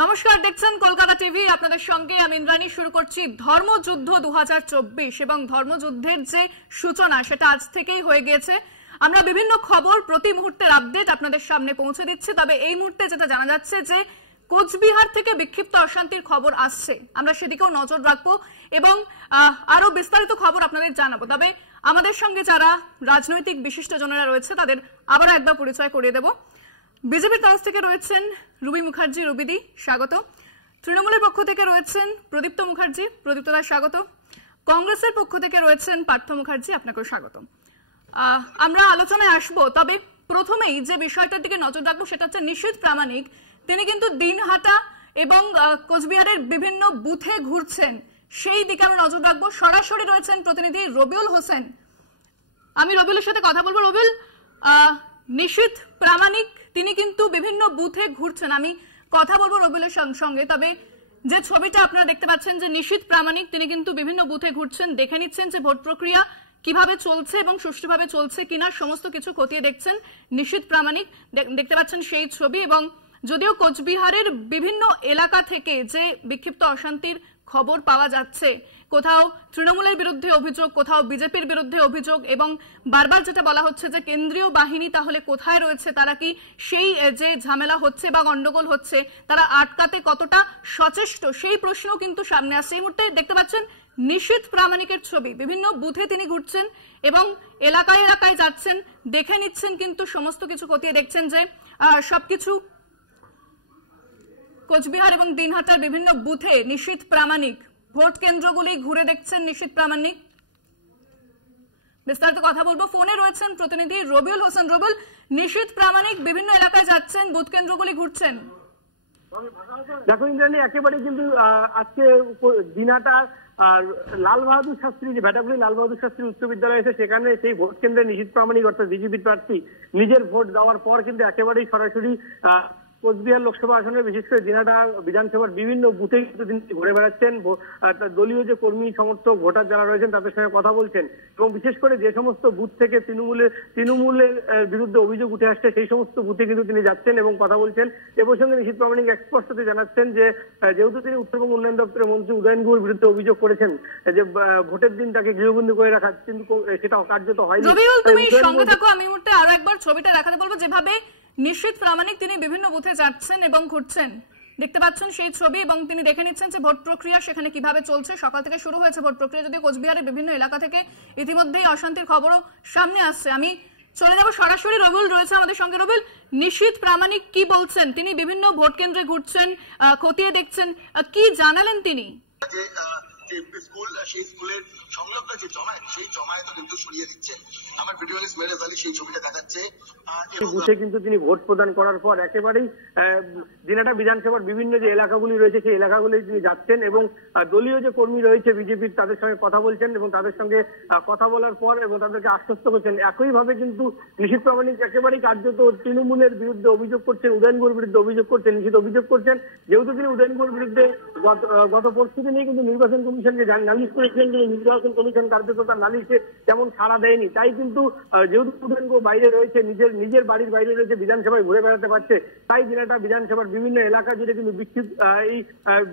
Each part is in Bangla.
নমস্কার, দেখছেন কলকাতা টিভি। আপনাদের সঙ্গে আমি ইন্দ্রাণী। শুরু করছি ধর্মযুদ্ধ 2024 এবং ধর্মযুদ্ধের যে সূচনা সেটা আজ থেকেই হয়ে গিয়েছে। আমরা বিভিন্ন খবর প্রতি মুহূর্তের আপডেট আপনাদের সামনে পৌঁছে দিচ্ছি। তবে এই মুহূর্তে যেটা জানা যাচ্ছে যে কোচবিহার থেকে বিক্ষিপ্ত অশান্তির খবর আসছে, আমরা সেদিকেও নজর রাখবো এবং আরো বিস্তারিত খবর আপনাদের জানাবো। তবে আমাদের সঙ্গে যারা রাজনৈতিক বিশিষ্টজনেরা রয়েছে তাদের আবারও একবার পরিচয় করিয়ে দেব। বিজেপির তরফ থেকে রয়েছেন রুবি মুখার্জি, রুবিদি স্বাগত। তৃণমূলের পক্ষ থেকে রয়েছেন প্রদীপ্ত মুখার্জি, প্রদীপ্তদা স্বাগত। কংগ্রেসের পক্ষ থেকে রয়েছেন পার্থ মুখার্জি, আপনাকেও স্বাগত। আমরা আলোচনায় আসবো, তবে প্রথমেই যে বিষয়টার দিকে নজর রাখবো সেটা হচ্ছে নিশীথ প্রামাণিক। তিনি কিন্তু দিনহাটা এবং কোচবিহারের বিভিন্ন বুথে ঘুরছেন, সেই দিকে আমরা নজর রাখবো। সরাসরি রয়েছেন প্রতিনিধি রবিউল হোসেন, আমি রবিউলের সাথে কথা বলবো। রবিউল, নিশীথ প্রামাণিক তিনি কিন্তু বিভিন্ন বুথে ঘুরছেন, আমি কথা বলবো রবিউলের সঙ্গে। তবে যে ছবিটা আপনারা দেখতে পাচ্ছেন যে নিশীথ প্রামাণিক তিনি কিন্তু বিভিন্ন বুথে ঘুরছেন, দেখে নিচ্ছেন যে ভোট প্রক্রিয়া কিভাবে চলছে এবং সুষ্ঠুভাবে চলছে কিনা, সমস্ত কিছু খতিয়ে দেখছেন নিশীথ প্রামাণিক। দেখতে পাচ্ছেন সেই ছবি। এবং যদিও কোচবিহারের বিভিন্ন এলাকা থেকে যে বিক্ষিপ্ত অশান্তির খবর পাওয়া যাচ্ছে, কোথাও তৃণমূলের বিরুদ্ধে অভিযোগ, কোথাও বিজেপির বিরুদ্ধে অভিযোগ, এবং বারবার যেটা বলা হচ্ছে যে কেন্দ্রীয় বাহিনী তাহলে কোথায় রয়েছে, তারা কি সেই যে ঝামেলা হচ্ছে বা গন্ডগোল হচ্ছে তারা আটকাতে কতটা সচেষ্ট, সেই প্রশ্নও কিন্তু সামনে আসছে। এই মুহূর্তে দেখতে পাচ্ছেন নিশীথ প্রামাণিকের ছবি, বিভিন্ন বুথে তিনি ঘুরছেন এবং এলাকায় এলাকায় যাচ্ছেন, দেখে নিচ্ছেন, কিন্তু সমস্ত কিছু খতিয়ে দেখছেন যে সবকিছু কোচবিহার এবং দিনহাটার বিভিন্ন বুথে নিশীথ প্রামাণিক ভোট কেন্দ্রগুলি ঘুরে দেখছেন নিশীথ প্রামাণিক। বিস্তারিত কথা বলবো। ফোনে রয়েছেন প্রতিনিধি রবিউল হোসেন। রবিউল, নিশীথ প্রামাণিক বিভিন্ন এলাকায় যাচ্ছেন, বুথ কেন্দ্রগুলি ঘুরছেন। দেখো ইন্দ্রাণী, একেবারে কিন্তু আজকে দিনহাটা আর লাল বাহাদুর শাস্ত্রী, যে ভেটাগুলি লাল বাহাদুর শাস্ত্রী উচ্চ বিদ্যালয় আছে, সেখানে সেই ভোট কেন্দ্রে নিশীথ প্রামাণিক অর্থাৎ বিজেপির প্রার্থী নিজের ভোট দেওয়ার পর কিন্তু একেবারেই সরাসরি কোচবিহার লোকসভা আসনে বিশেষ করে দিনহাটা বিধানসভার বিভিন্ন বুথে কিন্তু তিনি ঘুরে বেড়াচ্ছেন। দলীয় যে কর্মী সমর্থক ভোটার যারা রয়েছেন তাদের সঙ্গে কথা বলছেন এবং বিশেষ করে যে সমস্ত বুথ থেকে তৃণমূলের বিরুদ্ধে অভিযোগ উঠে আসছে সেই সমস্ত বুথে কিন্তু তিনি যাচ্ছেন এবং কথা বলছেন। এ প্রসঙ্গে নিশীথ প্রামাণিক স্পষ্টতে জানাচ্ছেন যে যেহেতু তিনি উত্তরবঙ্গ উন্নয়ন দপ্তরের মন্ত্রী উদয়ন গুহর বিরুদ্ধে অভিযোগ করেছেন যে ভোটের দিন তাকে গৃহবন্দী করে রাখা, কিন্তু সেটা অকার্যত হয়নি। রবিউল, তুমি সঙ্গে থাকো, আমি মুহূর্তে আরো একবার ছবিটা দেখাতে বলবো। যেভাবে নিশীথ প্রামাণিক তিনি বিভিন্ন বুথে যাচ্ছেন এবং ঘুরছেন, দেখতে পাচ্ছেন সেই ছবি, এবং তিনি দেখে নিচ্ছেন যে ভোট প্রক্রিয়া সেখানে কিভাবে চলছে। সকাল থেকে শুরু হয়েছে ভোট প্রক্রিয়া, যদিও কোচবিহারের বিভিন্ন এলাকা থেকে ইতিমধ্যেই অশান্তির খবরও সামনে আসছে। আমি চলে যাব সরাসরি, রবিউল রয়েছে আমাদের সঙ্গে। রবিউল, নিশীথ প্রামাণিক কি বলছেন? তিনি বিভিন্ন ভোট কেন্দ্রে ঘুরছেন, খতিয়ে দেখছেন, কি জানালেন তিনি? স্কুল, সেই স্কুলের সংলগ্ন যে জমায়েত, সেই জমায়েত কিন্তু সরিয়ে দিচ্ছেন। আমার ভিডিও জার্নালিস্ট মেহরাজ আলী সেই ছবিটা দেখাচ্ছে। বুথে কিন্তু তিনি ভোট প্রদান করার পর একেবারেই দিনহাটা বিধানসভার বিভিন্ন যে এলাকাগুলি রয়েছে সেই এলাকাগুলি তিনি যাচ্ছেন এবং দলীয় যে কর্মী রয়েছে বিজেপির তাদের সঙ্গে কথা বলছেন এবং তাদের সঙ্গে কথা বলার পর এবং তাদেরকে আশ্বস্ত করছেন। একইভাবে কিন্তু নিশীথ প্রামাণিক একেবারেই কার্যত তৃণমূলের বিরুদ্ধে অভিযোগ করছেন, উদয়ন গুহর বিরুদ্ধে অভিযোগ করছেন। নিশীথ অভিযোগ করছেন যেহেতু তিনি উদয়ন গুহর বিরুদ্ধে গত পরশু দিনেই কিন্তু নির্বাচন কমিশনকে নালিশ করেছিলেন, কিন্তু নির্বাচন কমিশন কার্যত তার নালিশে তেমন সাড়া দেয়নি। তাই কিন্তু যেহেতু উদয়ন গুহ বাইরে রয়েছে, নিজের বাড়ির বাইরে রয়েছে, বিধানসভায় ঘুরে বেড়াতে পারছে, তাই দিনহাটা বিধানসভার বিভিন্ন এলাকা জুড়ে কিন্তু এই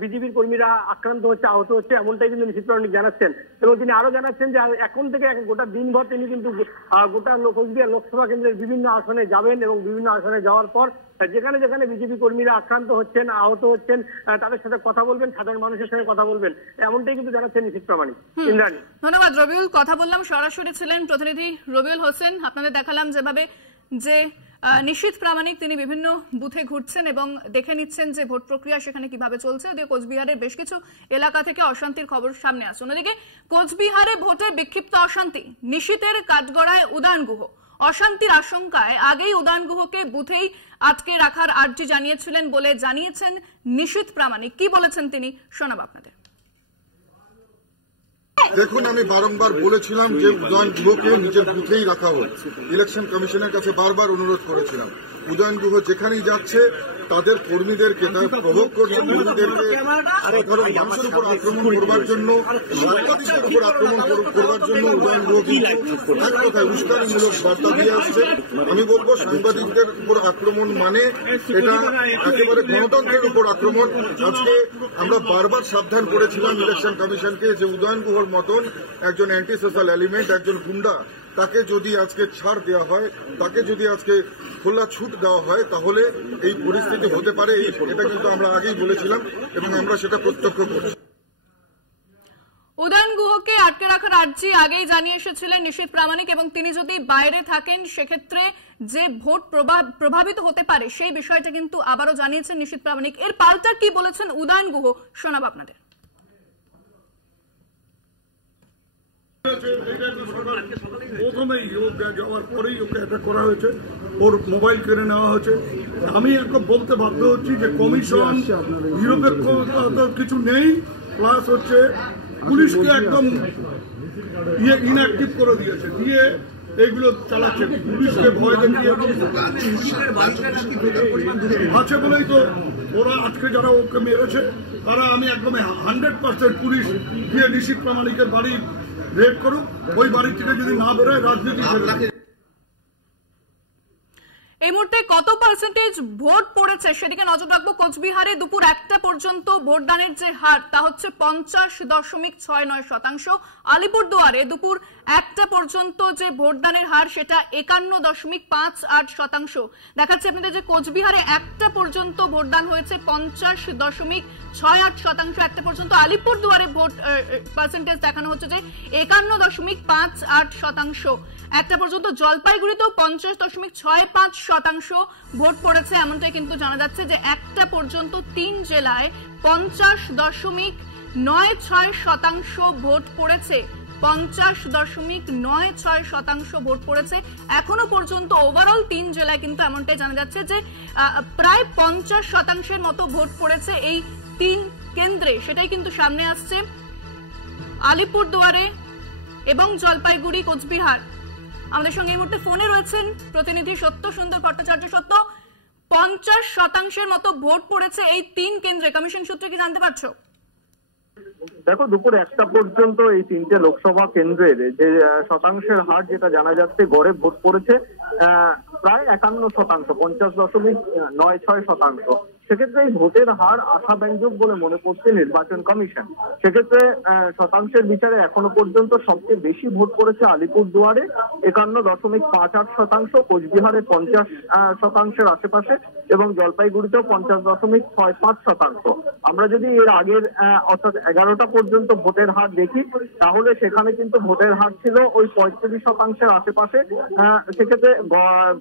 বিজেপির কর্মীরা আক্রান্ত হচ্ছে, আহত হচ্ছে, এমনটাই কিন্তু নিশীথ প্রামাণিক জানাচ্ছেন। এবং তিনি আরো জানাচ্ছেন যে এখন থেকে গোটা দিনভর তিনি কিন্তু গোটা কোচবিহার লোকসভা কেন্দ্রের বিভিন্ন আসনে যাবেন এবং বিভিন্ন আসনে যাওয়ার পর যেখানে যেখানে বিজেপি কর্মীরা আক্রান্ত হচ্ছেন, আহত হচ্ছেন, তাদের সাথে কথা বলবেন, সাধারণ মানুষের সঙ্গে কথা বলবেন, এমনটাই কিন্তু জানাচ্ছেন নিশীথ প্রামাণিক। ইন্দ্রাণী, ধন্যবাদ রবিউল। কথা বললাম, সরাসরি ছিলেন প্রতিনিধি রবিউল হোসেন। আপনাদের দেখালাম যেভাবে যে নিশীথ প্রামাণিক তিনি বিভিন্ন বুথে ঘুরছেন এবং দেখে নিচ্ছেন যে ভোট প্রক্রিয়া সেখানে কিভাবে চলছে। যদিও কোচবিহারের বেশ কিছু এলাকা থেকে অশান্তির খবর সামনে আসছে। অন্যদিকে কোচবিহারে ভোটে বিক্ষিপ্ত অশান্তি, নিশীথের কাঠগড়ায় উদয়ন গুহ। অশান্তির আশঙ্কায় আগেই উদয়ন গুহকে বুথেই আটকে রাখার আর্জি জানিয়েছিলেন বলে জানিয়েছেন নিশীথ প্রামাণিক। কি বলেছেন তিনি, শোনাব আপনাদের। দেখুন, আমি বারংবার বলেছিলাম যে উদয়ন গুহকে নিজের বুথেই রাখা হোক। ইলেকশন কমিশনের কাছে বারবার অনুরোধ করেছিলাম। উদয়ন গুহ যেখানেই যাচ্ছে তাদের কর্মীদেরকে প্রভোগ করছে, কর্মীদেরকে সাধারণ মানুষের উপর আক্রমণ করবার জন্য, সাংবাদিকদের উপর আক্রমণ করবার জন্য উদয়ন গুহ কিন্তু এক কথায় উস্কানিমূলক বার্তা দিয়ে আসছে। আমি বলবো সাংবাদিকদের উপর আক্রমণ মানে এটা একেবারে গণতন্ত্রের উপর আক্রমণ। আজকে আমরা বারবার সাবধান করেছিলাম ইলেকশন কমিশনকে যে উদয়ন গুহর মতন একজন অ্যান্টি সোশ্যাল এলিমেন্ট, একজন গুন্ডা, তাকে যদি আজকে ছাড় দেওয়া হয়, তাকে যদি আজকে খোলা ছুট দেওয়া হয়, তাহলে এই পরিস্থিতি হতে পারে। এটা কিন্তু আমরা আগেই বলেছিলাম এবং আমরা সেটা প্রত্যক্ষ করছি। উদয়ন গুহকে আটকে রাখার আর্জি আগেই জানিয়ে এসেছিলেন নিশীথ প্রামাণিক, এবং তিনি যদি বাইরে থাকেন সেক্ষেত্রে যে ভোট প্রভাবিত হতে পারে সেই বিষয়টা কিন্তু আবারও জানিয়েছেন নিশীথ প্রামাণিক। এর পাল্টা কি বলেছেন উদয়ন গুহ শোনাব আপনাদের। প্রথমেই যাওয়ার পরেই ওকে অ্যাটাক করা হয়েছে, ওর মোবাইল কেড়ে নেওয়া হয়েছে। আমি একদম বলতে বাধ্য হচ্ছি যে কমিশন নিরপেক্ষ কিছু নেই, প্লাস হচ্ছে পুলিশকে একদম ইনঅ্যাক্টিভ করে দিয়েছে, দিয়ে এইগুলো চালাচ্ছে। পুলিশকে ভয় দেখিয়ে আছে বলেই তো ওরা আজকে যারা ওকে মেরেছে তারা, আমি একদম 100% পুলিশ গিয়ে নিশীথ প্রামাণিকের বাড়ি রেড করুক, ওই বাড়ি থেকে যদি না বেরোয় রাজনীতি। এই মুহূর্তে কত পার্সেন্টেজ ভোট পড়েছে সেদিকে নজর রাখবো। কোচবিহারে দুপুর 1টা পর্যন্ত ভোটদানের যে হার তা হচ্ছে 50.69%। আলিপুরদুয়ারে দুপুর 1টা পর্যন্ত যে ভোটদানের হার সেটা 51.58%। দেখাচ্ছে আপনাদের যে কোচবিহারে 1টা পর্যন্ত ভোটদান হয়েছে 50.68%। 1টা পর্যন্ত আলিপুরদুয়ারে ভোট পার্সেন্টেজ দেখানো হচ্ছে যে 51.58%। 1টা পর্যন্ত জলপাইগুড়িতেও 50.65% ভোট পড়েছে, এমনটাই কিন্তু জানা যাচ্ছে যে 1টা পর্যন্ত 3 জেলায় 50.96% ভোট পড়েছে। 50.96% ভোট পড়েছে এখনো পর্যন্ত ওভারঅল 3 জেলায়, কিন্তু এমনটাই জানা যাচ্ছে যে প্রায় 50% মতো ভোট পড়েছে এই 3 কেন্দ্রে। সেটাই কিন্তু সামনে আসছে আলিপুরদুয়ারে এবং জলপাইগুড়ি, কোচবিহার। আমাদের সঙ্গে এই মুহূর্তে ফোনে রয়েছেন প্রতিনিধি সত্য সুন্দর ভট্টাচার্য। সত্য, 50% মতো ভোট পড়েছে এই 3 কেন্দ্রে, কমিশন সূত্রে কি জানতে পারছো? দেখো, দুপুর 1টা পর্যন্ত এই 3টে লোকসভা কেন্দ্রের যে শতাংশের হার যেটা জানা যাচ্ছে, গড়ে ভোট পড়েছে প্রায় 51%, 50.96%। সেক্ষেত্রে এই ভোটের হার আশাব্যঞ্জক বলে মনে করছে নির্বাচন কমিশন। সেক্ষেত্রে শতাংশের বিচারে এখনো পর্যন্ত সবচেয়ে বেশি ভোট পড়েছে আলিপুরদুয়ারে 51.58%, কোচবিহারে 50%-এর আশেপাশে এবং জলপাইগুড়িতেও 50.65%। আমরা যদি এর আগের অর্থাৎ 11টা পর্যন্ত ভোটের হার দেখি তাহলে সেখানে কিন্তু ভোটের হার ছিল ওই 35%-এর আশেপাশে। সেক্ষেত্রে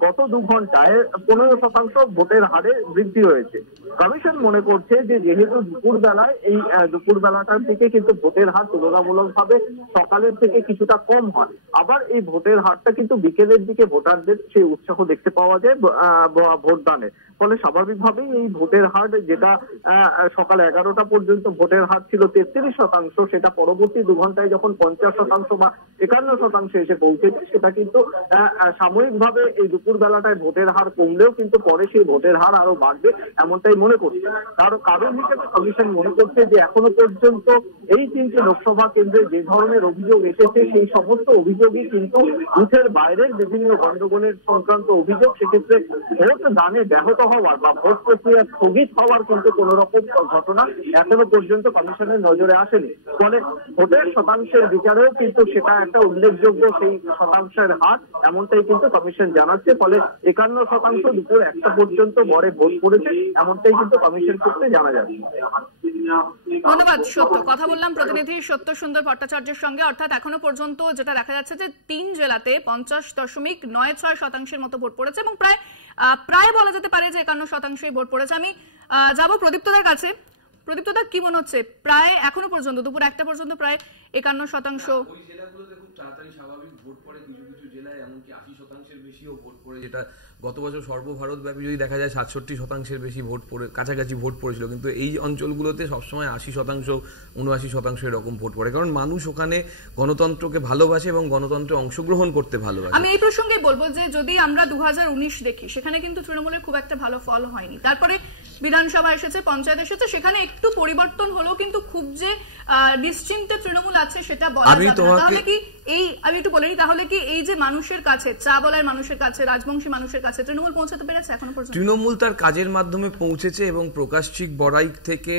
গত 2 ঘন্টায় 15% ভোটের হারে বৃদ্ধি হয়েছে। কমিশন মনে করছে যে যেহেতু দুপুরবেলায় এই দুপুরবেলাটার দিকে কিন্তু ভোটের হার তুলনামূলকভাবে সকালের থেকে কিছুটা কম হয়, আবার এই ভোটের হারটা কিন্তু বিকেলের দিকে ভোটারদের সেই উৎসাহ দেখতে পাওয়া যায় ভোটদানের ফলে। স্বাভাবিকভাবেই এই ভোটের হার যেটা সকাল 11টা পর্যন্ত ভোটের হার ছিল 33%, সেটা পরবর্তী 2 ঘন্টায় যখন 50% বা 51% এসে পৌঁছেছে, সেটা কিন্তু সাময়িকভাবে এই দুপুরবেলাটায় ভোটের হার কমলেও কিন্তু পরে সেই ভোটের হার আরো বাড়বে এমনটাই মনে করছে। কারণ হিসেবে কমিশন মনে করছে যে এখনো পর্যন্ত এই 3টে লোকসভা কেন্দ্রে যে ধরনের অভিযোগ এসেছে সেই সমস্ত অভিযোগই কিন্তু বুথের বাইরের বিভিন্ন গন্ডগোলের সংক্রান্ত অভিযোগ। সেক্ষেত্রে ভোট দানে ব্যাহত হওয়ার বা ভোট প্রক্রিয়া স্থগিত হওয়ার কিন্তু কোন রকম ঘটনা এখনো পর্যন্ত কমিশনের নজরে আসেনি। ফলে ভোটের শতাংশের বিচারেও কিন্তু সেটা একটা উল্লেখযোগ্য সেই শতাংশের হার, এমনটাই কিন্তু কমিশন জানাচ্ছে। ফলে 51% দুপুর 1টা পর্যন্ত গড়ে ভোট পড়েছে, এমনটাই কিন্তু কমিশন সূত্রে জানা যাচ্ছে। ধন্যবাদ সত্য। কথা বললাম প্রতিনিধি সত্য সুন্দর ভট্টাচার্যের সঙ্গে। অর্থাৎ এখনো পর্যন্ত যেটা দেখা যাচ্ছে যে 3 জেলাতে 50.96% মতো ভোট পড়েছে এবং প্রায় বলা যেতে পারে যে 51% ভোট পড়েছে। আমি যাব প্রদীপ্তদার কাছে। প্রদীপ্তদা, কি মনে হচ্ছে প্রায় এখনো পর্যন্ত দুপুর 1টা পর্যন্ত প্রায় 51%? ওই জেলাগুলোতে খুব তাড়াতাড়ি স্বাভাবিক ভোট পড়ে, কিছু কিছু জেলায় এমনকি 80%-এর বেশিও ভোট পড়ে, যেটা গত বছর সর্বভারতব্যাপী যদি দেখা যায় 67%-এর বেশি ভোট পড়ে কাছাকাছি ভোট পড়েছিল। কিন্তু এই অঞ্চলগুলোতে সবসময় 80%, 79% এরকম ভোট পড়ে, কারণ মানুষ ওখানে গণতন্ত্রকে ভালোবাসে এবং গণতন্ত্রে অংশগ্রহণ করতে ভালোবাসে। আমি এই প্রসঙ্গে বলবো যে যদি আমরা 2019 দেখি, সেখানে কিন্তু তৃণমূলের খুব একটা ভালো ফল হয়নি। তারপরে বিধানসভা এসেছে, পঞ্চায়েত এসেছে, সেখানে একটু পরিবর্তন হলেও কিন্তু খুব যে নিশ্চিন্তে তৃণমূল আছে সেটা বলা যাবে না। তাহলে কি এই, আমি একটু বলে নিই, তাহলে কি এই যে মানুষের কাছে, চা বলার মানুষের কাছে, রাজবংশী মানুষের কাছে তৃণমূল পৌঁছাতে পেরেছে এখনো পর্যন্ত? তৃণমূল তার কাজের মাধ্যমে পৌঁছেছে এবং প্রকাশিক বড়াইক থেকে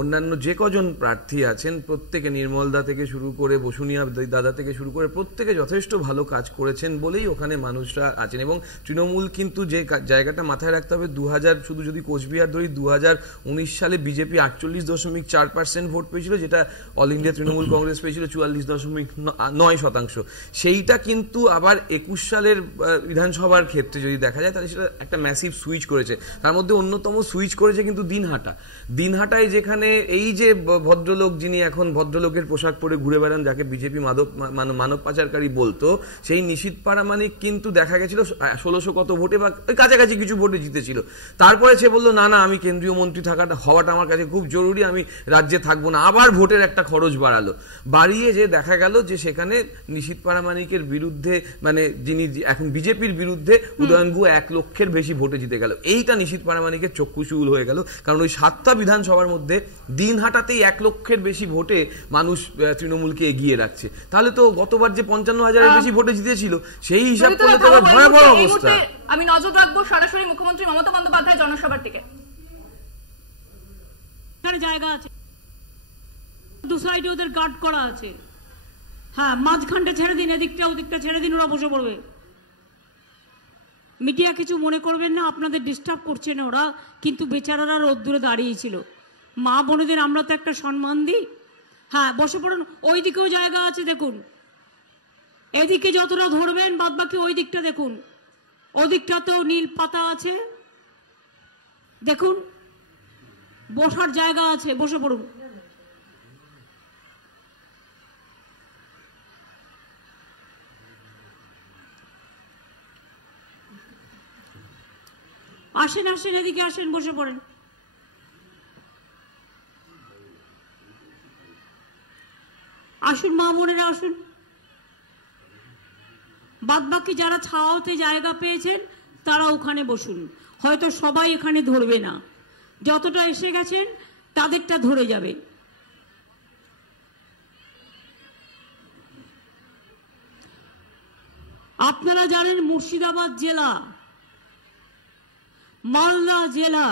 অন্যান্য যে কজন প্রার্থী আছেন প্রত্যেকে, নির্মলদা থেকে শুরু করে বসুনিয়া দাদা থেকে শুরু করে প্রত্যেকে যথেষ্ট ভালো কাজ করেছেন বলেই ওখানে মানুষরা আছেন। এবং তৃণমূল কিন্তু যে জায়গাটা মাথায় রাখতে হবে, 2000 শুধু যদি কোচবিহার ধরি, 2019 সালে বিজেপি 48.4% ভোট পেয়েছিল, যেটা অল ইন্ডিয়া তৃণমূল কংগ্রেস পেয়েছিল 44.9%। সেইটা কিন্তু আবার 21 সালের বিধানসভার ক্ষেত্রে যদি দেখা যায় তাহলে সেটা একটা ম্যাসিভ সুইচ করেছে। তার মধ্যে অন্যতম সুইচ করেছে কিন্তু দিনহাটায়, যেখানে এই যে ভদ্রলোক, যিনি এখন ভদ্রলোকের পোশাক পরে ঘুরে বেড়ান, যাকে বিজেপি মানব পাচারকারী বলতো, সেই নিশীথ পারামানিক কিন্তু দেখা গেছিল 1600 কত ভোটে বা কাছাকাছি কিছু ভোটে জিতেছিল। তারপরে সে বললো না আমি কেন্দ্রীয় মন্ত্রী হওয়াটা আমার কাছে খুব জরুরি, আমি রাজ্যে থাকবো না, আবার ভোটের একটা খরচ বাড়িয়ে যে দেখা গেল যে সেখানে নিশীথ পারামানিকের বিরুদ্ধে, মানে যিনি এখন বিজেপির বিরুদ্ধে উদয়ন গুহ 1 লক্ষের বেশি ভোটে জিতে গেল। এইটা নিশীথ পারামানিকের চক্ষুশূল হয়ে গেল, কারণ ওই 7টা বিধানসভার মধ্যে দিনহাটাতেই 1 লক্ষের বেশি ভোটে মানুষ তৃণমূলকে এগিয়ে রাখছে। তাহলে তো গতবার যে 55,000-এর বেশি ভোটে জিতেছিল সেই হিসাব করলে তো ভয়াবহ অবস্থা। আমি নজর রাখবো সরাসরি মুখ্যমন্ত্রী মমতা বন্দ্যোপাধ্যায় জনসভার দিকে। জায়গা আছে, দু সাইডে ওদের গার্ড করা আছে, হ্যাঁ মাঝখানটা ছেড়ে দিন, এদিকটা ওদিকটা ছেড়ে দিন, ওরা বসে পড়বে। মিডিয়া কিছু মনে করবেন না, আপনাদের ডিস্টার্ব করছে না ওরা, কিন্তু বেচারারা রোদ্দুরে দাঁড়িয়েছিল। মা বোনেদের আমরা তো একটা সম্মান দিই। হ্যাঁ বসে পড়ুন, ওই দিকেও জায়গা আছে দেখুন, এদিকে যতটা ধরবেন বাদ বাকি ওই দিকটা দেখুন, ওদিকটাতেও নীল পাতা আছে দেখুন, বসার জায়গা আছে, বসে পড়ুন। আসেন আসেন, এদিকে আসেন, বসে পড়েন। আসুন মা বোনেরা আসুন, বাদ বাকি যারা ছাওয়াতে জায়গা পেয়েছেন তারা ওখানে বসুন। হয়তো সবাই এখানে ধরবে না, যতটা এসে গেছেন তাদেরটা ধরে যাবে। আপনারা জানেন মুর্শিদাবাদ জেলা, মালদা জেলা,